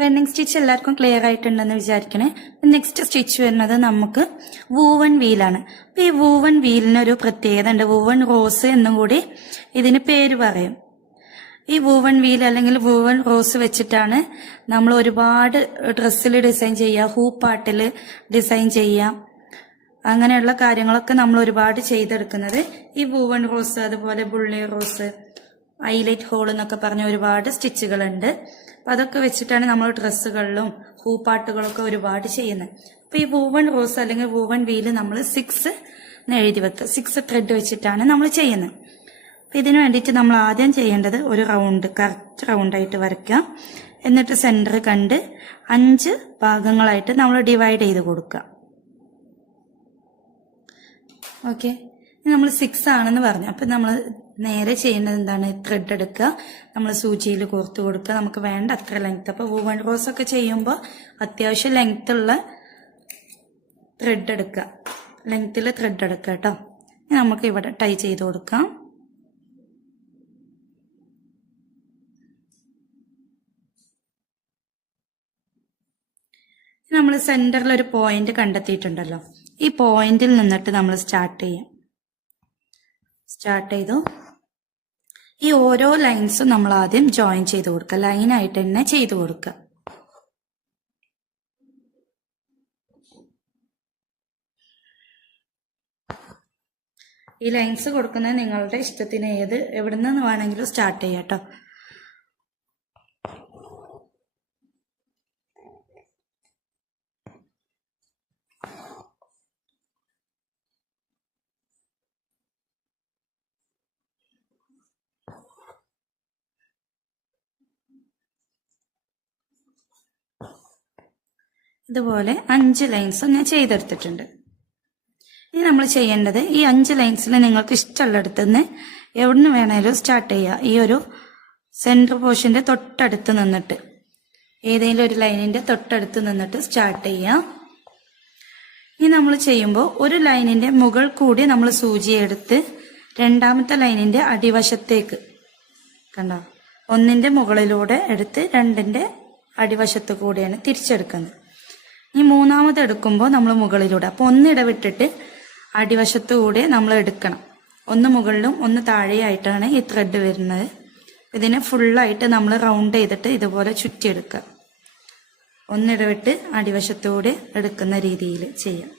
Running stitch എല്ലാവർക്കും clear ആയിട്ടുണ്ടെന്ന് വിചാരിക്കണേ. Next stitch വരുന്നത് നമുക്ക് വൂവൺ വീലാണ്. ഈ വൂവൺ വീലിനൊരു പ്രത്യേകത ഉണ്ട്. വൂവൺ റോസ് എന്നും കൂടി ഇതിന് പേര് പറയും. ഈ വൂവൺ വീൽ അല്ലെങ്കിൽ വൂവൺ റോസ് വെച്ചിട്ടാണ് നമ്മൾ ഒരുപാട് ഡ്രസ്സിൽ ഡിസൈൻ ചെയ്യുക, ഹൂപ്പാട്ടിൽ ഡിസൈൻ ചെയ്യാം, അങ്ങനെയുള്ള കാര്യങ്ങളൊക്കെ നമ്മൾ ഒരുപാട് ചെയ്തെടുക്കുന്നത് ഈ വൂവൺ റോസ്, അതുപോലെ ബുള്ളി റോസ്, ഹൈലൈറ്റ് ഹോൾ എന്നൊക്കെ പറഞ്ഞ ഒരുപാട് സ്റ്റിച്ചുകളുണ്ട്. അപ്പൊ അതൊക്കെ വെച്ചിട്ടാണ് നമ്മൾ ഡ്രസ്സുകളിലും ഹൂപ്പാട്ടുകളൊക്കെ ഒരുപാട് ചെയ്യുന്നത്. അപ്പൊ ഈ വൂവൺ റോസ് അല്ലെങ്കിൽ വൂവൺ വീല് നമ്മൾ 6 എഴുതി വെക്കുക. 6 ത്രെഡ് വെച്ചിട്ടാണ് നമ്മൾ ചെയ്യുന്നത്. അപ്പൊ ഇതിനു വേണ്ടിയിട്ട് നമ്മൾ ആദ്യം ചെയ്യേണ്ടത് ഒരു റൗണ്ട്, കറക്റ്റ് റൗണ്ടായിട്ട് വരയ്ക്കാം. എന്നിട്ട് സെന്റർ കണ്ട് 5 ഭാഗങ്ങളായിട്ട് നമ്മൾ ഡിവൈഡ് ചെയ്ത് കൊടുക്കുക. ഓക്കെ, നമ്മൾ 6 ആണെന്ന് പറഞ്ഞു. അപ്പൊ നമ്മൾ നേരെ ചെയ്യേണ്ടത് എന്താണ്? ത്രെഡ് എടുക്കുക, നമ്മൾ സൂചിയിൽ കോർത്ത് കൊടുക്കുക. നമുക്ക് വേണ്ട അത്ര ലെങ്ത്. അപ്പൊ വൂവൺ റോസ് ഒക്കെ ചെയ്യുമ്പോൾ അത്യാവശ്യം ലെങ്ത് ഉള്ള ത്രെഡ് എടുക്കുക, ലെങ്ത്തിൽ ത്രെഡ് എടുക്കുക കേട്ടോ. നമുക്ക് ഇവിടെ ടൈ ചെയ്ത് കൊടുക്കാം. നമ്മൾ സെന്ററിൽ ഒരു പോയിന്റ് കണ്ടെത്തിയിട്ടുണ്ടല്ലോ, ഈ പോയിന്റിൽ നിന്നിട്ട് നമ്മൾ സ്റ്റാർട്ട് ചെയ്യാം. സ്റ്റാർട്ട് ചെയ്തു ഈ ഓരോ ലൈൻസും നമ്മൾ ആദ്യം ജോയിൻ ചെയ്ത് കൊടുക്കുക. ലൈനായിട്ട് തന്നെ ചെയ്ത് കൊടുക്കുക. ഈ ലൈൻസ് കൊടുക്കുന്നത് നിങ്ങളുടെ ഇഷ്ടത്തിന് എവിടെ നിന്ന് വേണമെങ്കിലും സ്റ്റാർട്ട് ചെയ്യാം കേട്ടോ. ഇതുപോലെ 5 ലൈൻസും ഞാൻ ചെയ്തെടുത്തിട്ടുണ്ട്. ഇനി നമ്മൾ ചെയ്യേണ്ടത് ഈ 5 ലൈൻസിൽ നിങ്ങൾക്ക് ഇഷ്ടമുള്ളിടത്ത് നിന്ന് എവിടുന്ന് വേണേലും സ്റ്റാർട്ട് ചെയ്യുക. ഈ ഒരു സെന്റർ പോർഷന്റെ തൊട്ടടുത്ത് നിന്നിട്ട്, ഏതെങ്കിലും ഒരു ലൈനിന്റെ തൊട്ടടുത്ത് നിന്നിട്ട് സ്റ്റാർട്ട് ചെയ്യുക. ഇനി നമ്മൾ ചെയ്യുമ്പോൾ ഒരു ലൈനിന്റെ മുകൾ കൂടി നമ്മൾ സൂചി എടുത്ത് രണ്ടാമത്തെ ലൈനിന്റെ അടിവശത്തേക്ക്, കണ്ടോ, 1ന്റെ മുകളിലൂടെ എടുത്ത് 2ന്റെ അടിവശത്ത് കൂടിയാണ് തിരിച്ചെടുക്കുന്നത്. ഈ മൂന്നാമത് എടുക്കുമ്പോൾ നമ്മൾ മുകളിലൂടെ, അപ്പൊ 1 ഇടവിട്ടിട്ട് അടിവശത്തു കൂടെ നമ്മൾ എടുക്കണം. 1 മുകളിലും 1 താഴെയായിട്ടാണ് ഈ ത്രെഡ് വരുന്നത്. ഇതിനെ ഫുള്ളായിട്ട് നമ്മൾ റൗണ്ട് ചെയ്തിട്ട് ഇതുപോലെ ചുറ്റിയെടുക്കുക. 1 ഇടവിട്ട് അടിവശത്തു കൂടെ എടുക്കുന്ന രീതിയിൽ ചെയ്യാം.